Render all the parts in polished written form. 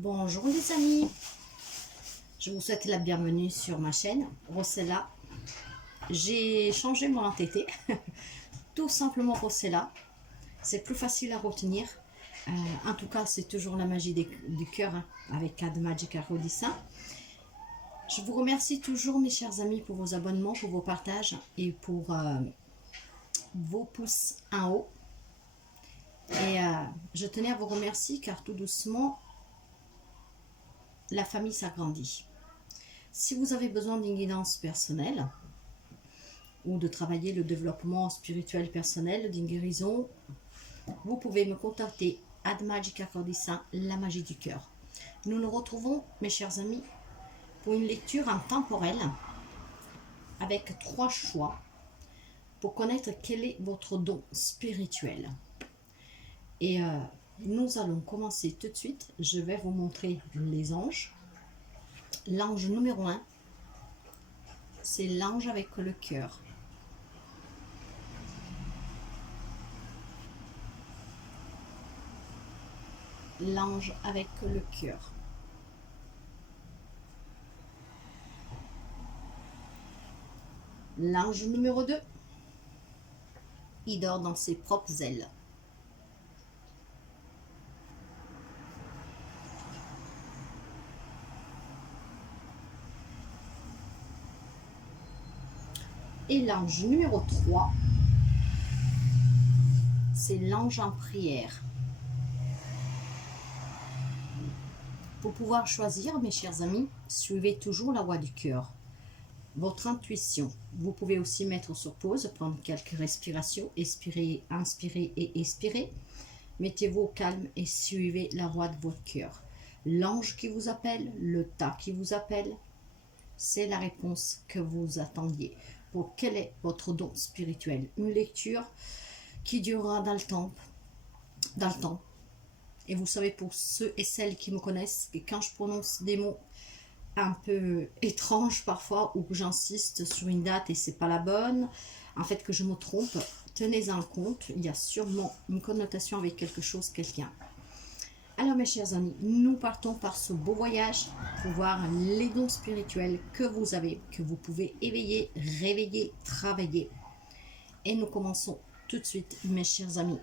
Bonjour les amis, je vous souhaite la bienvenue sur ma chaîne Rossella. J'ai changé mon entêté, tout simplement Rossella, c'est plus facile à retenir. En tout cas, c'est toujours la magie du cœur avec Ad Magica Rodissa. Je vous remercie toujours mes chers amis pour vos abonnements, pour vos partages et pour vos pouces en haut. Et je tenais à vous remercier car tout doucement, la famille s'agrandit. Si vous avez besoin d'une guidance personnelle ou de travailler le développement spirituel personnel, d'une guérison, vous pouvez me contacter Ad Magica Rodissa, la magie du cœur. Nous nous retrouvons, mes chers amis, pour une lecture intemporelle avec 3 choix pour connaître quel est votre don spirituel. Et nous allons commencer tout de suite. Je vais vous montrer les anges. L'ange numéro 1, c'est l'ange avec le cœur. L'ange avec le cœur. L'ange numéro 2, il dort dans ses propres ailes. Et l'ange numéro 3, c'est l'ange en prière. Pour pouvoir choisir, mes chers amis, suivez toujours la voie du cœur, votre intuition. Vous pouvez aussi mettre sur pause, prendre quelques respirations, inspirer et expirer. Mettez-vous au calme et suivez la voie de votre cœur. L'ange qui vous appelle, le tas qui vous appelle, c'est la réponse que vous attendiez. Pour quel est votre don spirituel? Une lecture qui durera dans le temps. Et vous savez, pour ceux et celles qui me connaissent, que quand je prononce des mots un peu étranges parfois, ou que j'insiste sur une date et c'est pas la bonne, en fait que je me trompe, tenez-en compte, il y a sûrement une connotation avec quelque chose, quelqu'un. Alors mes chers amis, nous partons par ce beau voyage pour voir les dons spirituels que vous avez, que vous pouvez éveiller, réveiller, travailler. Et nous commençons tout de suite, mes chers amis.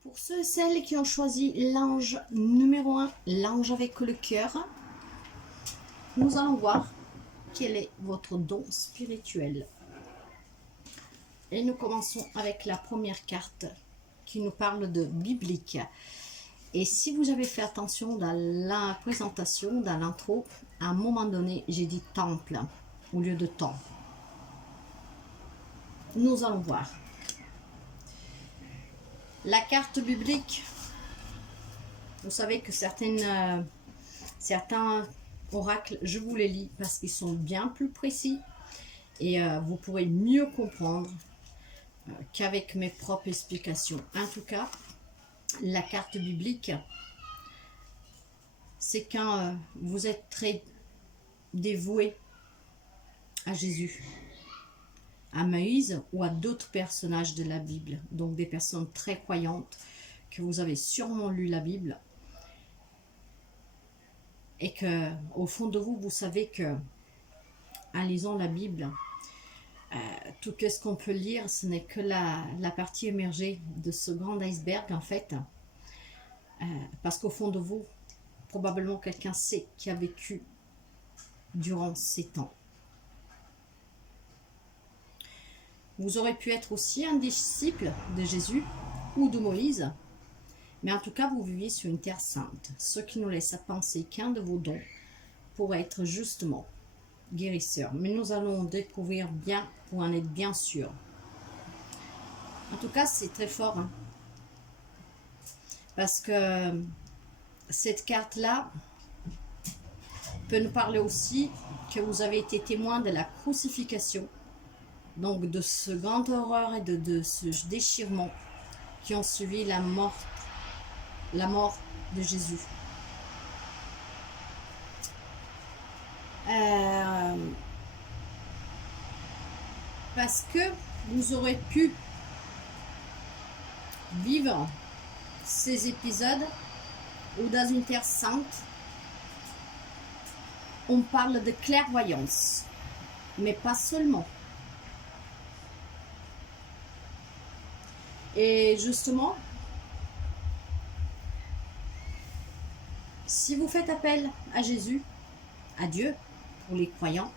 Pour ceux et celles qui ont choisi l'ange numéro 1, l'ange avec le cœur, nous allons voir quel est votre don spirituel. Et nous commençons avec la première carte qui nous parle de biblique. Et si vous avez fait attention dans la présentation, dans l'intro, à un moment donné, j'ai dit temple au lieu de temps. Nous allons voir. La carte biblique, vous savez que certains oracles, je vous les lis parce qu'ils sont bien plus précis et vous pourrez mieux comprendre qu'avec mes propres explications. En tout cas, la carte biblique, c'est quand vous êtes très dévoué à Jésus, à Moïse ou à d'autres personnages de la Bible, donc des personnes très croyantes, que vous avez sûrement lu la Bible, et que au fond de vous, vous savez que en lisant la Bible, tout ce qu'on peut lire, ce n'est que la partie émergée de ce grand iceberg en fait, parce qu'au fond de vous, probablement quelqu'un sait qui a vécu durant ces temps. Vous aurez pu être aussi un disciple de Jésus ou de Moïse, mais en tout cas, vous viviez sur une terre sainte, ce qui nous laisse à penser qu'un de vos dons pourrait être justement guérisseur. Mais nous allons découvrir bien pour en être bien sûr. En tout cas, c'est très fort, hein, parce que cette carte-là peut nous parler aussi que vous avez été témoin de la crucifixion, donc de ce grand horreur et de ce déchirement qui ont suivi la mort de Jésus. Parce que vous aurez pu vivre ces épisodes où dans une terre sainte, on parle de clairvoyance, mais pas seulement. Et justement, si vous faites appel à Jésus, à Dieu, pour les croyants,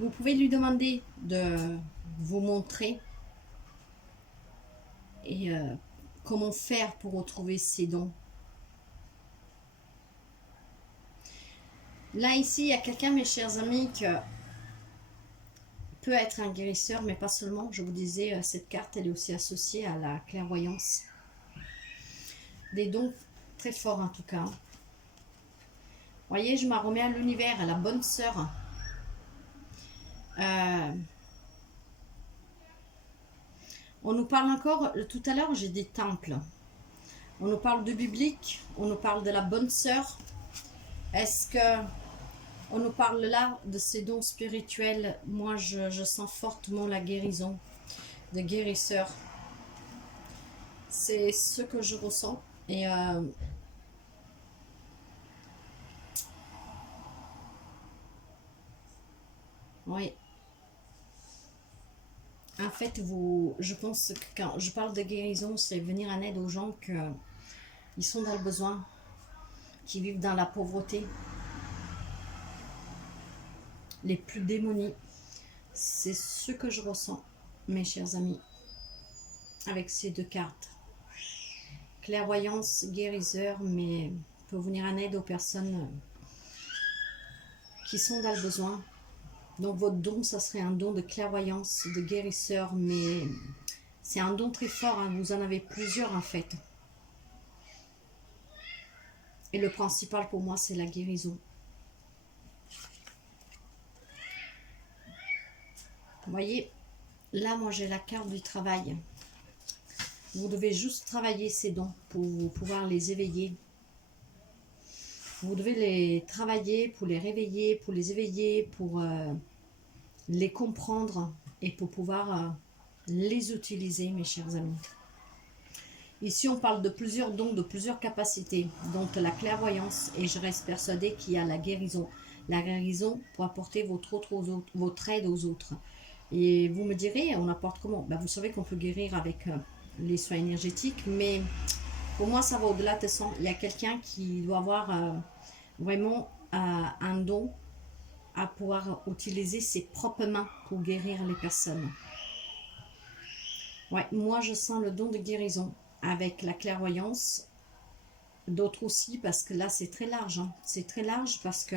vous pouvez lui demander de vous montrer et comment faire pour retrouver ces dons. Là, ici, il y a quelqu'un, mes chers amis, qui peut être un guérisseur, mais pas seulement. Je vous disais, cette carte, elle est aussi associée à la clairvoyance. Des dons très forts, en tout cas. Vous voyez, je m'en remets à l'univers, à la bonne sœur. On nous parle encore, tout à l'heure, j'ai des temples. On nous parle de biblique, on nous parle de la bonne sœur. Est-ce que on nous parle là de ces dons spirituels? Moi, je sens fortement la guérison, de guérisseur. C'est ce que je ressens. Et oui. En fait, je pense que quand je parle de guérison, c'est venir en aide aux gens qui sont dans le besoin, qui vivent dans la pauvreté, les plus démunis. C'est ce que je ressens, mes chers amis, avec ces deux cartes. Clairvoyance, guérisseur, mais pour venir en aide aux personnes qui sont dans le besoin. Donc votre don, ça serait un don de clairvoyance, de guérisseur, mais c'est un don très fort, hein. Vous en avez plusieurs en fait. Et le principal pour moi, c'est la guérison. Vous voyez, là, moi, j'ai la carte du travail. Vous devez juste travailler ces dons pour pouvoir les éveiller. Vous devez les travailler pour les réveiller, pour les éveiller, pour les comprendre et pour pouvoir les utiliser, mes chers amis. Ici, on parle de plusieurs dons, de plusieurs capacités, dont la clairvoyance, et je reste persuadée qu'il y a la guérison. La guérison pour apporter votre aide aux autres. Et vous me direz, on apporte comment? Ben, vous savez qu'on peut guérir avec les soins énergétiques, mais pour moi, ça va au-delà de ça. Il y a quelqu'un qui doit avoir vraiment un don à pouvoir utiliser ses propres mains pour guérir les personnes. Ouais, moi, je sens le don de guérison avec la clairvoyance. D'autres aussi, parce que là, c'est très large. Hein. C'est très large parce que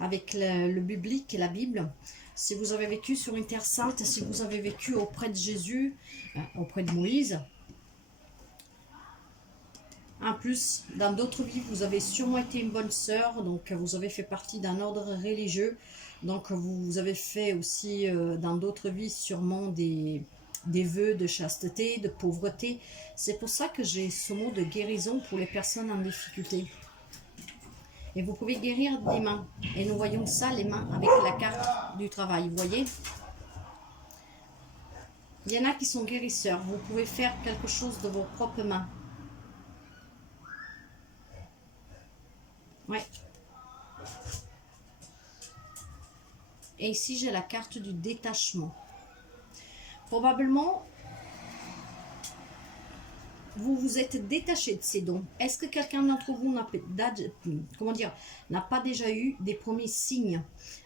avec le biblique et la Bible, si vous avez vécu sur une terre sainte, si vous avez vécu auprès de Jésus, auprès de Moïse, en plus, dans d'autres vies, vous avez sûrement été une bonne sœur, donc vous avez fait partie d'un ordre religieux, donc vous avez fait aussi dans d'autres vies sûrement des vœux de chasteté, de pauvreté. C'est pour ça que j'ai ce mot de guérison pour les personnes en difficulté. Et vous pouvez guérir des mains. Et nous voyons ça, les mains, avec la carte du travail, vous voyez. Il y en a qui sont guérisseurs. Vous pouvez faire quelque chose de vos propres mains. Ouais. Et ici, j'ai la carte du détachement. Probablement, vous vous êtes détaché de ces dons. Est-ce que quelqu'un d'entre vous n'a pas déjà eu des premiers signes,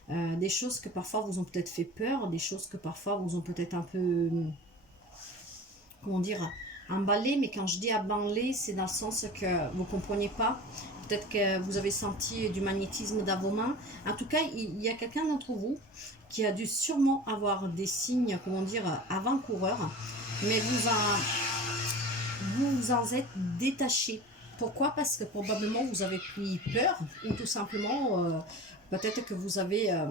des choses que parfois vous ont peut-être fait peur, des choses que parfois vous ont peut-être un peu, emballé, mais quand je dis emballé, c'est dans le sens que vous ne compreniez pas. Peut-être que vous avez senti du magnétisme dans vos mains. En tout cas, il y a quelqu'un d'entre vous qui a dû sûrement avoir des signes, avant-coureurs, mais vous en êtes détaché. Pourquoi? Parce que probablement vous avez pris peur, ou tout simplement, peut-être que vous avez, à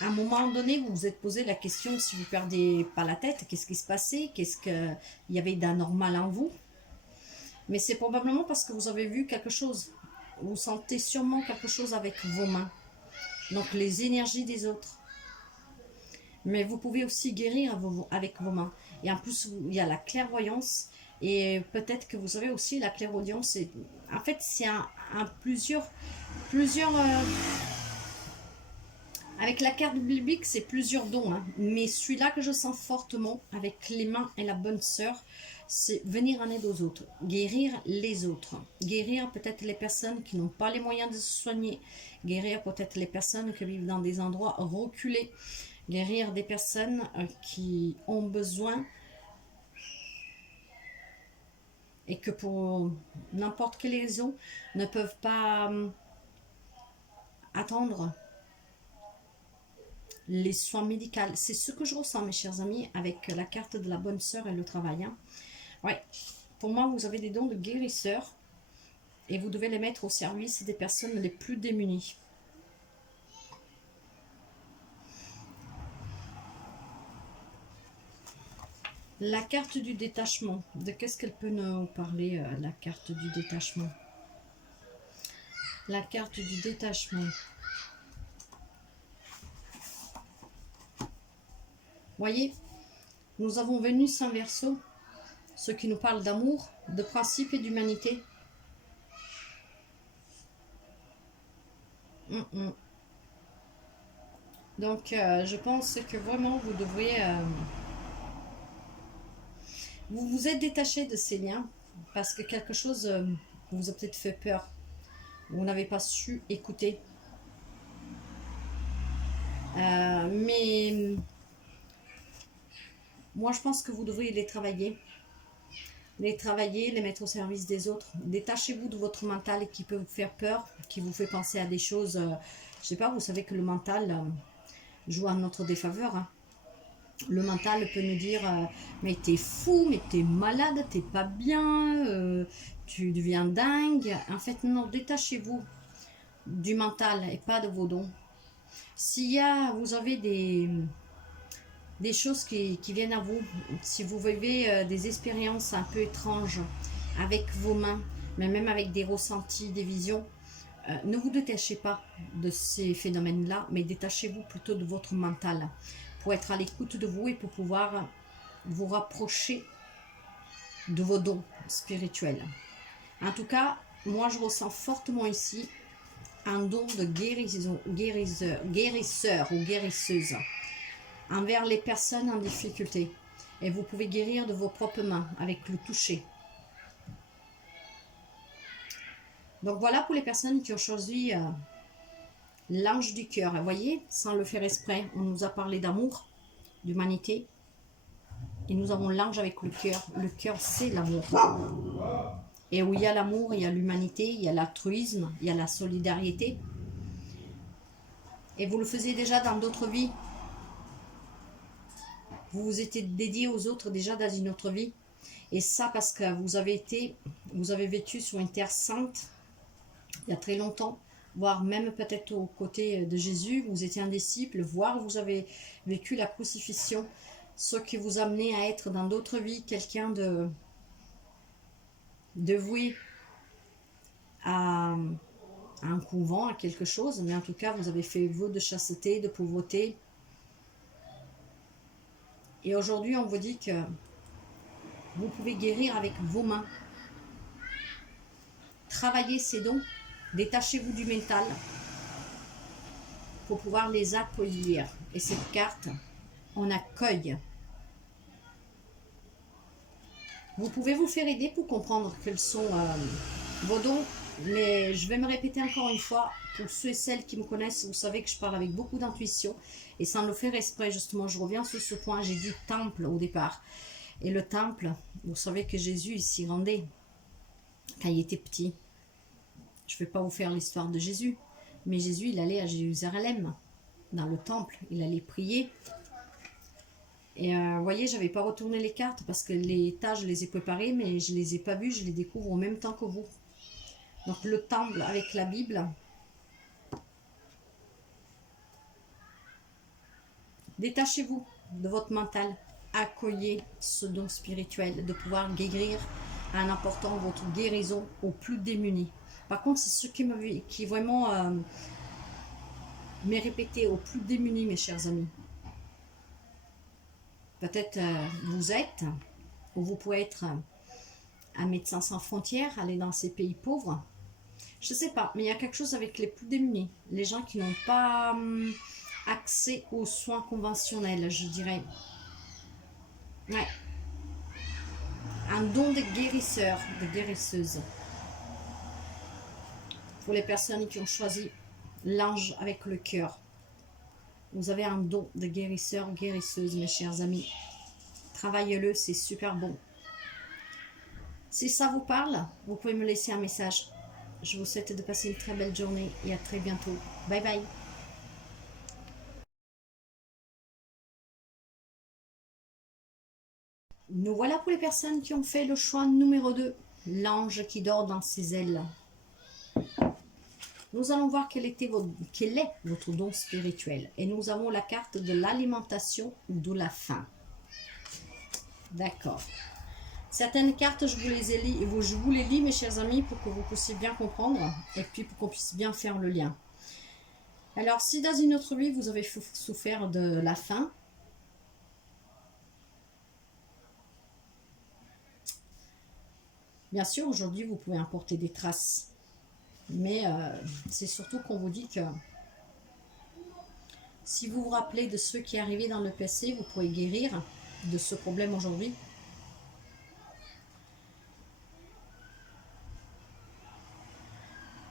un moment donné, vous vous êtes posé la question si vous ne perdez pas la tête, qu'est-ce qui se passait, qu'est-ce qu'il y avait d'anormal en vous. Mais c'est probablement parce que vous avez vu quelque chose. Vous sentez sûrement quelque chose avec vos mains. Donc les énergies des autres. Mais vous pouvez aussi guérir avec vos mains. Et en plus, il y a la clairvoyance. Et peut-être que vous avez aussi la clairaudience. En fait, c'est plusieurs avec la carte biblique, c'est plusieurs dons. Hein. Mais celui-là que je sens fortement, avec les mains et la bonne sœur, c'est venir en aide aux autres. Guérir les autres. Guérir peut-être les personnes qui n'ont pas les moyens de se soigner. Guérir peut-être les personnes qui vivent dans des endroits reculés. Guérir des personnes qui ont besoin et que pour n'importe quelle raison ne peuvent pas attendre les soins médicaux. C'est ce que je ressens, mes chers amis, avec la carte de la bonne sœur et le travail. Hein. Ouais. Pour moi, vous avez des dons de guérisseur et vous devez les mettre au service des personnes les plus démunies. La carte du détachement. De qu'est-ce qu'elle peut nous parler, la carte du détachement? La carte du détachement. Voyez, nous avons Vénus en Verseau, ce qui nous parle d'amour, de principe et d'humanité. Donc, je pense que vraiment, vous devriez... vous vous êtes détaché de ces liens parce que quelque chose vous a peut-être fait peur. Vous n'avez pas su écouter. Mais moi, je pense que vous devriez les travailler. Les travailler, les mettre au service des autres. Détachez-vous de votre mental qui peut vous faire peur, qui vous fait penser à des choses... je sais pas, vous savez que le mental joue à notre défaveur. Hein. Le mental peut nous dire mais t'es fou, mais t'es malade, t'es pas bien, tu deviens dingue. En fait, non, détachez-vous du mental et pas de vos dons. S'il y a, vous avez des choses qui viennent à vous, si vous vivez des expériences un peu étranges avec vos mains, mais même avec des ressentis, des visions, ne vous détachez pas de ces phénomènes-là, mais détachez-vous plutôt de votre mental pour être à l'écoute de vous et pour pouvoir vous rapprocher de vos dons spirituels. En tout cas, moi je ressens fortement ici un don de guérisseur ou guérisseuse envers les personnes en difficulté. Et vous pouvez guérir de vos propres mains avec le toucher. Donc voilà pour les personnes qui ont choisi l'ange du cœur. Vous voyez, sans le faire exprès, on nous a parlé d'amour, d'humanité. Et nous avons l'ange avec le cœur. Le cœur, c'est l'amour. Et où il y a l'amour, il y a l'humanité, il y a l'altruisme, il y a la solidarité. Et vous le faisiez déjà dans d'autres vies. Vous vous étiez dédié aux autres déjà dans une autre vie. Et ça parce que vous avez vécu sur une terre sainte il y a très longtemps, voire même peut-être aux côtés de Jésus. Vous étiez un disciple, voire vous avez vécu la crucifixion. Ce qui vous a amené à être dans d'autres vies quelqu'un de voué à un couvent, à quelque chose. Mais en tout cas, vous avez fait vœu de chasteté, de pauvreté. Et aujourd'hui, on vous dit que vous pouvez guérir avec vos mains. Travaillez ces dons. Détachez-vous du mental pour pouvoir les accueillir. Et cette carte, on accueille. Vous pouvez vous faire aider pour comprendre quels sont vos dons. Mais je vais me répéter encore une fois, pour ceux et celles qui me connaissent, vous savez que je parle avec beaucoup d'intuition. Et sans le faire exprès, justement, je reviens sur ce point. J'ai dit temple au départ. Et le temple, vous savez que Jésus s'y rendait quand il était petit. Je ne vais pas vous faire l'histoire de Jésus. Mais Jésus, il allait à Jérusalem, dans le temple. Il allait prier. Et vous voyez, je n'avais pas retourné les cartes parce que les tâches, je les ai préparées, mais je ne les ai pas vues. Je les découvre en même temps que vous. Donc le temple avec la Bible. Détachez-vous de votre mental. Accueillez ce don spirituel de pouvoir guérir en apportant votre guérison aux plus démunis. Par contre, c'est ce qui vraiment m'est répété aux plus démunis, mes chers amis. Peut-être vous êtes, ou vous pouvez être un médecin sans frontières, aller dans ces pays pauvres. Je ne sais pas, mais il y a quelque chose avec les plus démunis, les gens qui n'ont pas accès aux soins conventionnels, je dirais. Ouais. Un don de guérisseur, de guérisseuse. Pour les personnes qui ont choisi l'ange avec le cœur. Vous avez un don de guérisseur, guérisseuse, mes chers amis. Travaillez-le, c'est super bon. Si ça vous parle, vous pouvez me laisser un message. Je vous souhaite de passer une très belle journée et à très bientôt. Bye bye. Nous voilà pour les personnes qui ont fait le choix numéro 2, l'ange qui dort dans ses ailes. Nous allons voir quel est votre don spirituel. Et nous avons la carte de l'alimentation ou de la faim. D'accord. Certaines cartes, je vous les lis, mes chers amis, pour que vous puissiez bien comprendre et puis pour qu'on puisse bien faire le lien. Alors, si dans une autre vie, vous avez souffert de la faim, bien sûr, aujourd'hui, vous pouvez importer des traces. Mais c'est surtout qu'on vous dit que si vous vous rappelez de ce qui est arrivé dans le passé, vous pourrez guérir de ce problème aujourd'hui.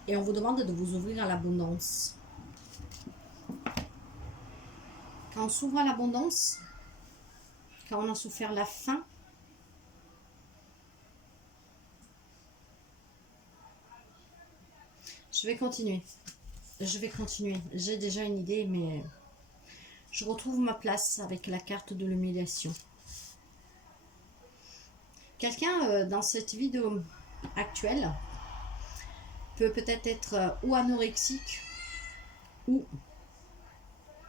Et on vous demande de vous ouvrir à l'abondance. Quand on s'ouvre à l'abondance, quand on a souffert la faim, je vais continuer. J'ai déjà une idée, mais je retrouve ma place avec la carte de l'humiliation. Quelqu'un dans cette vidéo actuelle peut peut-être être ou anorexique ou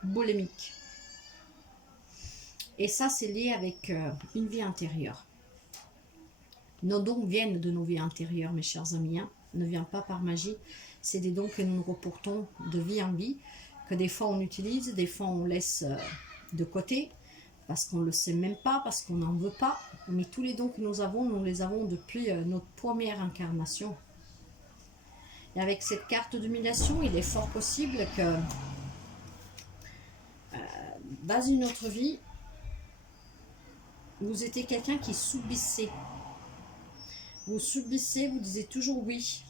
boulimique. Et ça, c'est lié avec une vie intérieure. Nos dons viennent de nos vies intérieures, mes chers amis. Hein, ne viennent pas par magie. C'est des dons que nous reportons de vie en vie, que des fois on utilise, des fois on laisse de côté, parce qu'on ne le sait même pas, parce qu'on n'en veut pas. Mais tous les dons que nous les avons depuis notre première incarnation. Et avec cette carte d'humiliation, il est fort possible que dans une autre vie, vous étiez quelqu'un qui subissait. Vous subissez, vous disiez toujours oui.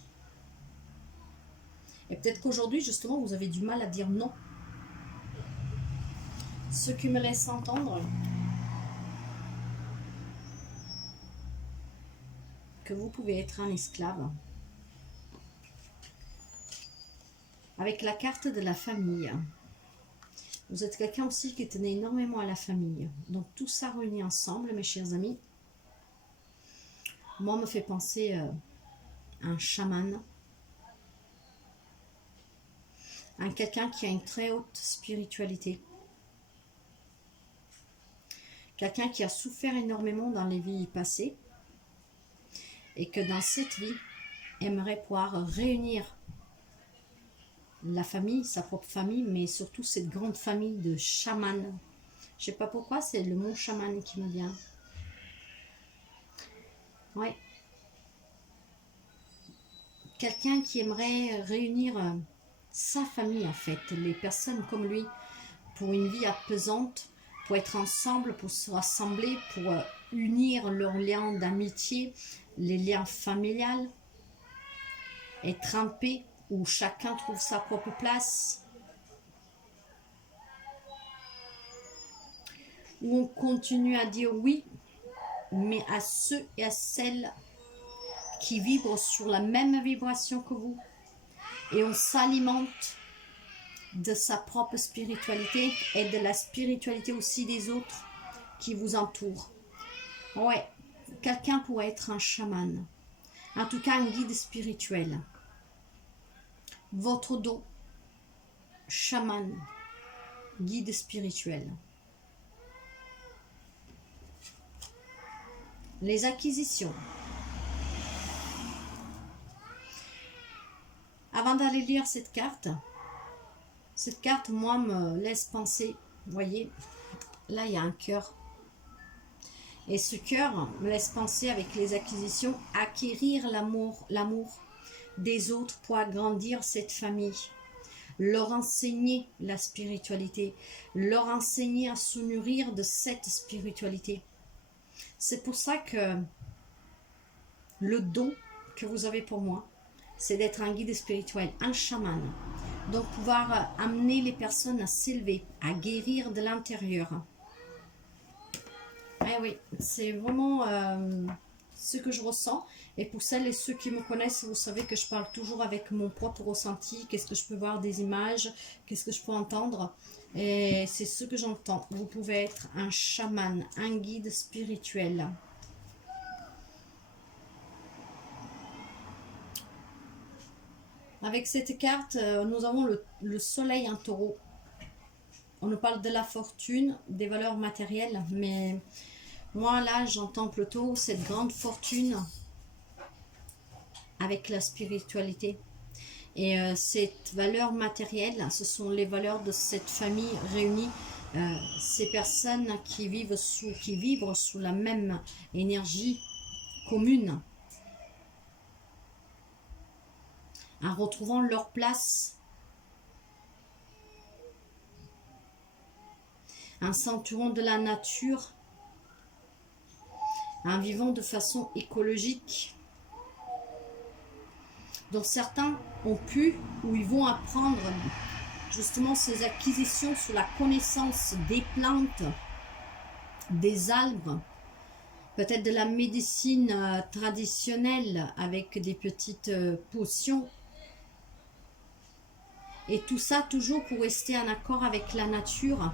Et peut-être qu'aujourd'hui, justement, vous avez du mal à dire non. Ce qui me laisse entendre que vous pouvez être un esclave. Avec la carte de la famille. Vous êtes quelqu'un aussi qui tenait énormément à la famille. Donc tout ça réuni ensemble, mes chers amis. Moi, me fait penser à un chaman. Quelqu'un qui a une très haute spiritualité. Quelqu'un qui a souffert énormément dans les vies passées. Et que dans cette vie, aimerait pouvoir réunir la famille, sa propre famille, mais surtout cette grande famille de chamans. Je sais pas pourquoi, c'est le mot chaman qui me vient. Ouais. Quelqu'un qui aimerait réunir sa famille, en fait, les personnes comme lui, pour une vie apaisante, pour être ensemble, pour se rassembler, pour unir leurs liens d'amitié, les liens familiales, être en paix, où chacun trouve sa propre place, où on continue à dire oui, mais à ceux et à celles qui vibrent sur la même vibration que vous, et on s'alimente de sa propre spiritualité et de la spiritualité aussi des autres qui vous entourent. Ouais, quelqu'un pourrait être un chaman, en tout cas un guide spirituel. Votre don, chaman, guide spirituel. Les acquisitions. Avant d'aller lire cette carte, moi, me laisse penser, vous voyez, là, il y a un cœur Et ce cœur me laisse penser avec les acquisitions, acquérir l'amour des autres pour agrandir cette famille. Leur enseigner la spiritualité, leur enseigner à se nourrir de cette spiritualité. C'est pour ça que le don que vous avez pour moi, c'est d'être un guide spirituel, un chaman. Donc pouvoir amener les personnes à s'élever, à guérir de l'intérieur. Eh oui, c'est vraiment ce que je ressens. Et pour celles et ceux qui me connaissent, vous savez que je parle toujours avec mon propre ressenti. Qu'est-ce que je peux voir des images, qu'est-ce que je peux entendre. Et c'est ce que j'entends. Vous pouvez être un chaman, un guide spirituel. Avec cette carte, nous avons le soleil en taureau. On nous parle de la fortune, des valeurs matérielles, mais moi là j'entends plutôt cette grande fortune avec la spiritualité. Et cette valeur matérielle, ce sont les valeurs de cette famille réunie, ces personnes qui vibrent sous la même énergie commune, en retrouvant leur place, en s'entourant de la nature, en vivant de façon écologique. Donc certains ont pu, ou ils vont apprendre justement ces acquisitions sur la connaissance des plantes, des arbres, peut-être de la médecine traditionnelle avec des petites potions. Et tout ça toujours pour rester en accord avec la nature.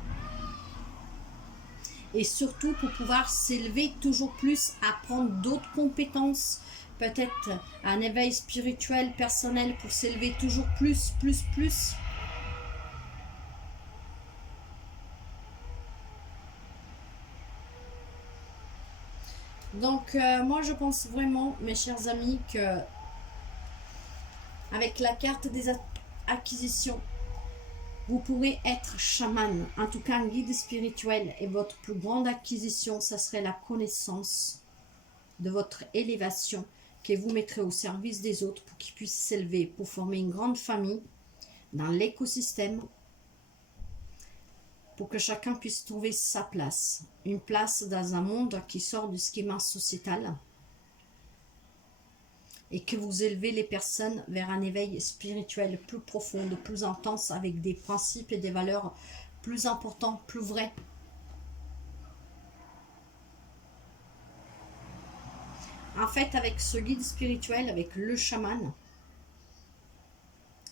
Et surtout pour pouvoir s'élever toujours plus, apprendre d'autres compétences, peut-être un éveil spirituel, personnel, pour s'élever toujours plus. Donc moi je pense vraiment, mes chers amis, que avec la carte des acquisitions, vous pourrez être chaman, en tout cas un guide spirituel, et votre plus grande acquisition, ça serait la connaissance de votre élévation que vous mettrez au service des autres pour qu'ils puissent s'élever, pour former une grande famille dans l'écosystème, pour que chacun puisse trouver sa place, une place dans un monde qui sort du schéma sociétal, et que vous élevez les personnes vers un éveil spirituel plus profond, plus intense, avec des principes et des valeurs plus importants, plus vrais. En fait, avec ce guide spirituel, avec le chaman,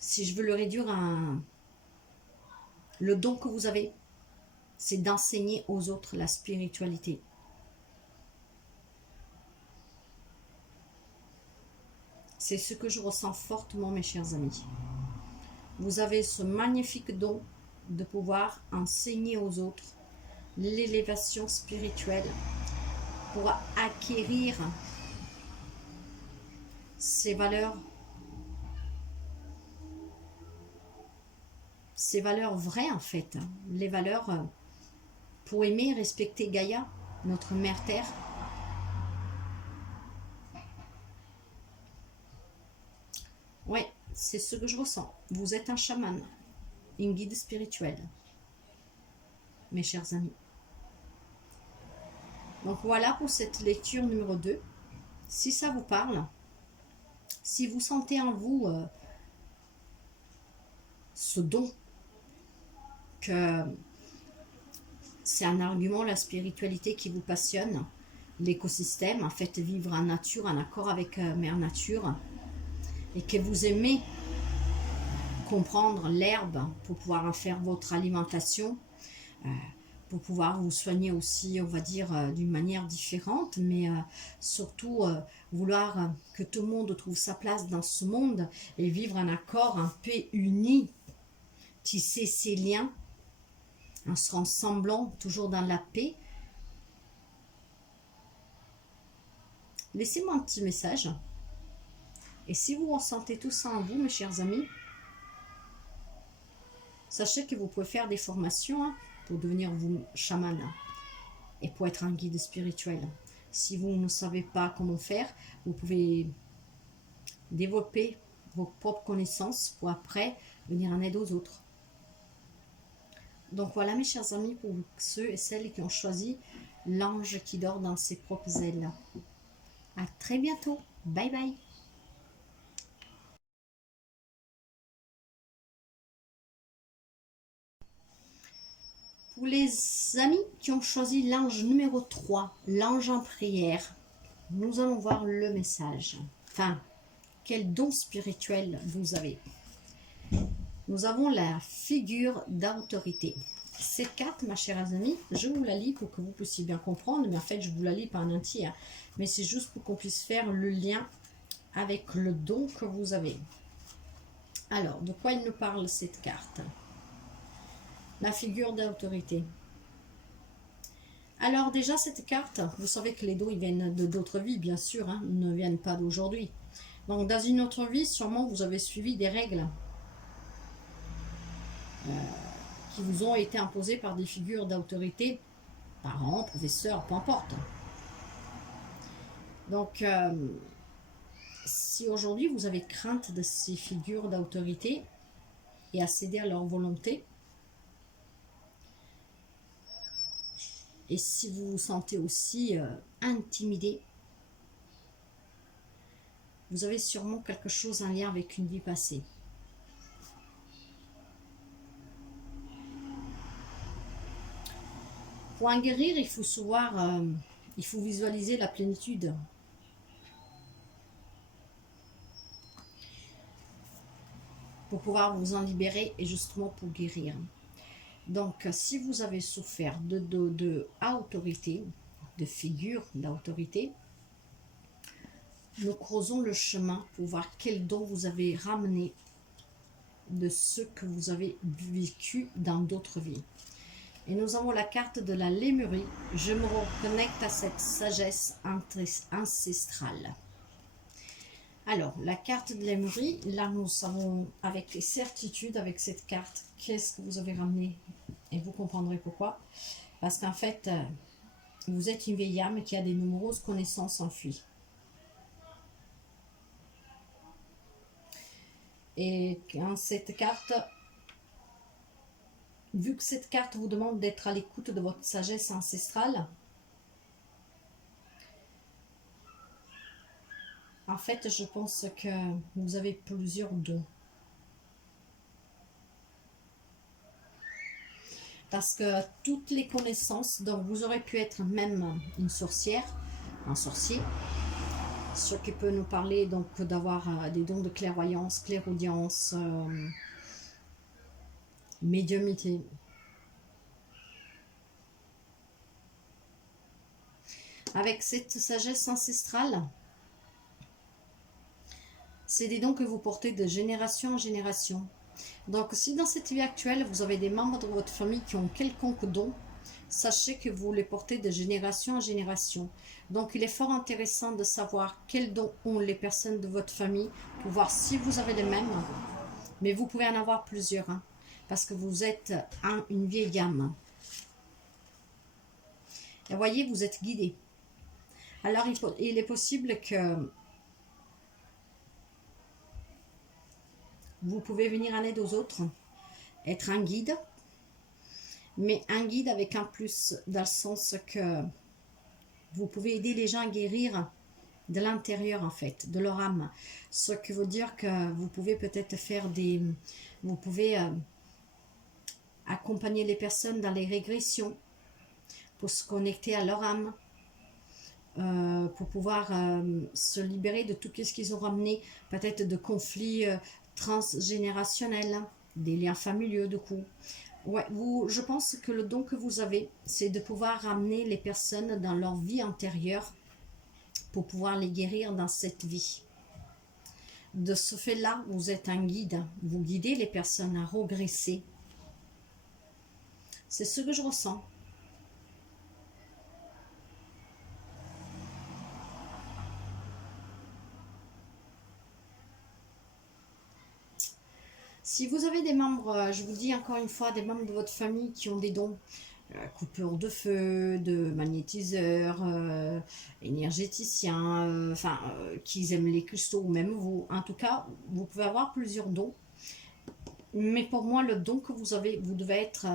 si je veux le réduire à le don que vous avez, c'est d'enseigner aux autres la spiritualité. C'est ce que je ressens fortement, mes chers amis. Vous avez ce magnifique don de pouvoir enseigner aux autres l'élévation spirituelle pour acquérir ces valeurs vraies en fait, les valeurs pour aimer et respecter Gaïa, notre mère terre. Ouais, c'est ce que je ressens. Vous êtes un chaman, un guide spirituel, mes chers amis. Donc voilà pour cette lecture numéro 2. Si ça vous parle, si vous sentez en vous ce don, que c'est un argument, la spiritualité qui vous passionne, l'écosystème, en fait vivre en nature, en accord avec Mère Nature, et que vous aimez comprendre l'herbe pour pouvoir en faire votre alimentation, pour pouvoir vous soigner aussi, on va dire, d'une manière différente, mais surtout vouloir que tout le monde trouve sa place dans ce monde et vivre en accord, en paix, unis, tisser ces liens, en se ressemblant, toujours dans la paix. Laissez-moi un petit message. Et si vous ressentez tout ça en vous, mes chers amis, sachez que vous pouvez faire des formations pour devenir vous chaman. et pour être un guide spirituel. Si vous ne savez pas comment faire, vous pouvez développer vos propres connaissances pour après venir en aide aux autres. Donc voilà mes chers amis, pour ceux et celles qui ont choisi l'ange qui dort dans ses propres ailes. À très bientôt. Bye bye. Pour les amis qui ont choisi l'ange numéro 3, l'ange en prière, nous allons voir le message. Enfin, quel don spirituel vous avez. Nous avons la figure d'autorité. Cette carte, ma chère amie, je vous la lis pour que vous puissiez bien comprendre, mais en fait, je vous la lis pas en entier. Mais c'est juste pour qu'on puisse faire le lien avec le don que vous avez. Alors, de quoi il nous parle cette carte? La figure d'autorité. Alors déjà, cette carte, vous savez que les dons, ils viennent de d'autres vies, bien sûr, hein, ils ne viennent pas d'aujourd'hui. Donc, dans une autre vie, sûrement, vous avez suivi des règles qui vous ont été imposées par des figures d'autorité, parents, professeurs, peu importe. Donc, si aujourd'hui, vous avez crainte de ces figures d'autorité et à céder à leur volonté, et si vous vous sentez aussi intimidé, vous avez sûrement quelque chose en lien avec une vie passée. Pour en guérir, il faut savoir, il faut visualiser la plénitude. Pour pouvoir vous en libérer et justement pour guérir. Donc, si vous avez souffert de autorité, de figure d'autorité, nous creusons le chemin pour voir quel don vous avez ramené de ce que vous avez vécu dans d'autres vies. Et nous avons la carte de la Lémurie. Je me reconnecte à cette sagesse ancestrale. Alors, la carte de Lémurie, là nous savons avec certitude, avec cette carte, qu'est-ce que vous avez ramené. Et vous comprendrez pourquoi. Parce qu'en fait, vous êtes une vieille âme qui a des nombreuses connaissances enfuies. Et quand cette carte, vu que cette carte vous demande d'être à l'écoute de votre sagesse ancestrale, en fait, je pense que vous avez plusieurs dons. Parce que toutes les connaissances, donc vous aurez pu être même une sorcière, un sorcier, ce qui peut nous parler donc d'avoir des dons de clairvoyance, clairaudience, médiumnité. Avec cette sagesse ancestrale, c'est des dons que vous portez de génération en génération. Donc si dans cette vie actuelle, vous avez des membres de votre famille qui ont quelconque don, sachez que vous les portez de génération en génération. Donc il est fort intéressant de savoir quels dons ont les personnes de votre famille pour voir si vous avez les mêmes. Mais vous pouvez en avoir plusieurs, hein, parce que vous êtes une vieille gamme. Et voyez, vous êtes guidé. Alors il est possible que vous pouvez venir en aide aux autres, être un guide, mais un guide avec un plus, dans le sens que vous pouvez aider les gens à guérir de l'intérieur en fait, de leur âme. Ce qui veut dire que vous pouvez peut-être faire des... Vous pouvez accompagner les personnes dans les régressions pour se connecter à leur âme, pour pouvoir se libérer de tout ce qu'ils ont ramené, peut-être de conflits transgénérationnels, des liens familiaux du coup. Ouais, je pense que le don que vous avez, c'est de pouvoir ramener les personnes dans leur vie antérieure pour pouvoir les guérir dans cette vie. De ce fait-là, vous êtes un guide. Vous guidez les personnes à regresser. C'est ce que je ressens. Si vous avez des membres, je vous dis encore une fois, des membres de votre famille qui ont des dons, coupure de feu, de magnétiseur, énergéticien, enfin, qui aiment les cristaux, ou même vous. En tout cas, vous pouvez avoir plusieurs dons. Mais pour moi, le don que vous avez, vous devez être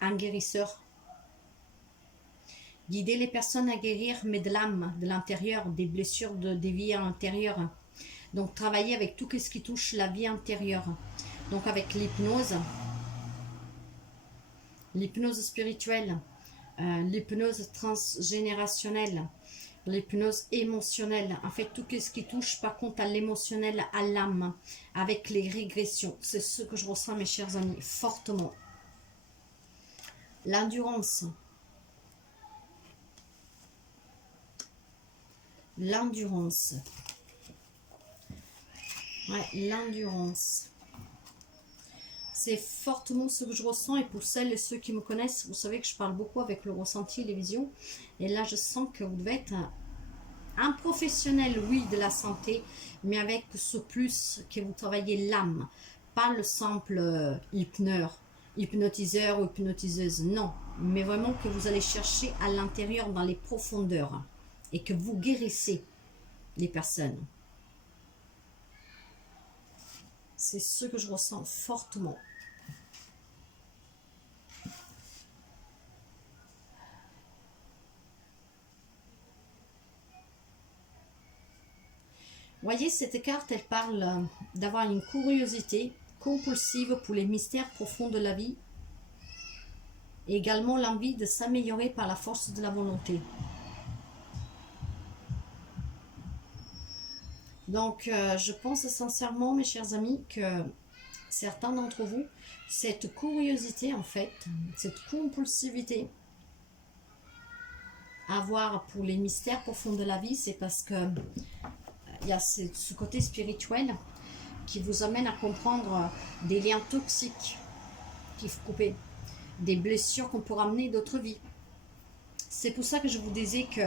un guérisseur. Guider les personnes à guérir, mais de l'âme, de l'intérieur, des blessures, des vies intérieures. Donc, travailler avec tout ce qui touche la vie intérieure. Donc, avec l'hypnose spirituelle, l'hypnose transgénérationnelle, l'hypnose émotionnelle. En fait, tout ce qui touche par contre à l'émotionnel, à l'âme, avec les régressions. C'est ce que je ressens, mes chers amis, fortement. L'endurance. L'endurance. Ouais, l'endurance. C'est fortement ce que je ressens. Et pour celles et ceux qui me connaissent, vous savez que je parle beaucoup avec le ressenti et les visions. Et là, je sens que vous devez être un professionnel, oui, de la santé, mais avec ce plus que vous travaillez l'âme. Pas le simple hypnotiseur ou hypnotiseuse, non. Mais vraiment que vous allez chercher à l'intérieur, dans les profondeurs. Et que vous guérissez les personnes. C'est ce que je ressens fortement. Voyez, cette carte, elle parle d'avoir une curiosité compulsive pour les mystères profonds de la vie. Et également l'envie de s'améliorer par la force de la volonté. Donc, je pense sincèrement, mes chers amis, que certains d'entre vous, cette curiosité, en fait, cette compulsivité à avoir pour les mystères profonds de la vie, c'est parce que il y a ce côté spirituel qui vous amène à comprendre des liens toxiques qu'il faut couper, des blessures qu'on peut ramener d'autres vies. C'est pour ça que je vous disais que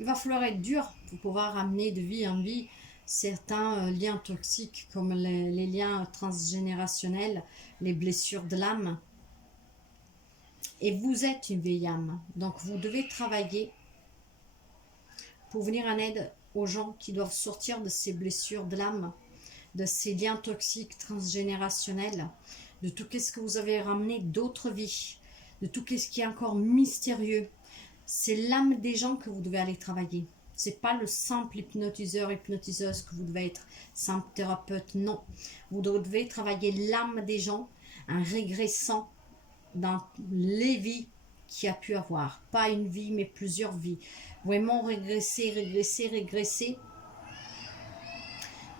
il va falloir être dur pour pouvoir ramener de vie en vie certains liens toxiques comme les liens transgénérationnels, les blessures de l'âme. Et vous êtes une vieille âme, donc vous devez travailler pour venir en aide aux gens qui doivent sortir de ces blessures de l'âme, de ces liens toxiques transgénérationnels, de tout ce que vous avez ramené d'autres vies, de tout ce qui est encore mystérieux. C'est l'âme des gens que vous devez aller travailler. C'est pas le simple hypnotiseur, hypnotiseuse que vous devez être, simple thérapeute, non. Vous devez travailler l'âme des gens, en régressant dans les vies qu'il y a pu avoir. Pas une vie, mais plusieurs vies. Vraiment régresser, régresser, régresser,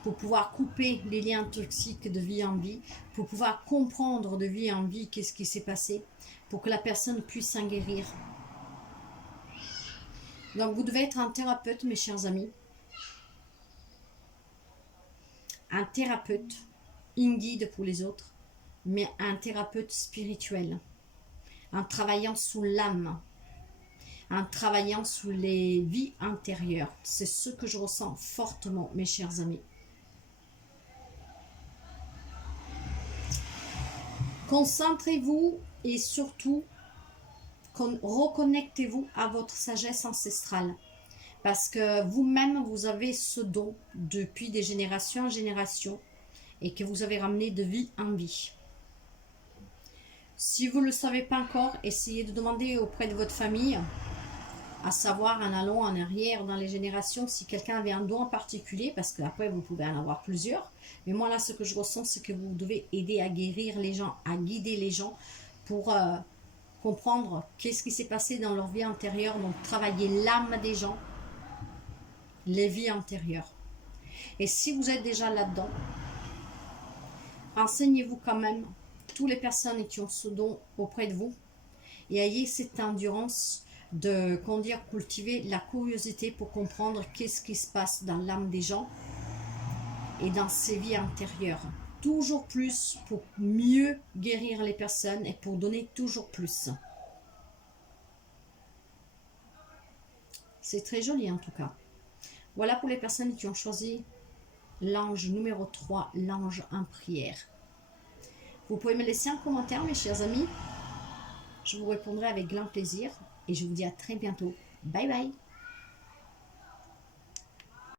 pour pouvoir couper les liens toxiques de vie en vie, pour pouvoir comprendre de vie en vie qu'est-ce qui s'est passé, pour que la personne puisse s'en guérir. Donc vous devez être un thérapeute, mes chers amis. Un thérapeute, un guide pour les autres, mais un thérapeute spirituel. En travaillant sous l'âme, en travaillant sous les vies intérieures. C'est ce que je ressens fortement, mes chers amis. Concentrez-vous et surtout reconnectez-vous à votre sagesse ancestrale. Parce que vous-même, vous avez ce don depuis des générations en générations et que vous avez ramené de vie en vie. Si vous ne le savez pas encore, essayez de demander auprès de votre famille, à savoir en allant en arrière dans les générations si quelqu'un avait un don en particulier, parce qu'après vous pouvez en avoir plusieurs. Mais moi là, ce que je ressens, c'est que vous devez aider à guérir les gens, à guider les gens pour comprendre qu'est-ce qui s'est passé dans leur vie antérieure, donc travailler l'âme des gens, les vies antérieures. Et si vous êtes déjà là-dedans, renseignez-vous quand même, toutes les personnes qui ont ce don auprès de vous, et ayez cette endurance de, comment dire, cultiver la curiosité pour comprendre qu'est-ce qui se passe dans l'âme des gens et dans ces vies antérieures. Toujours plus pour mieux guérir les personnes et pour donner toujours plus. C'est très joli en tout cas. Voilà pour les personnes qui ont choisi l'ange numéro 3, l'ange en prière. Vous pouvez me laisser un commentaire, mes chers amis. Je vous répondrai avec grand plaisir et je vous dis à très bientôt. Bye bye.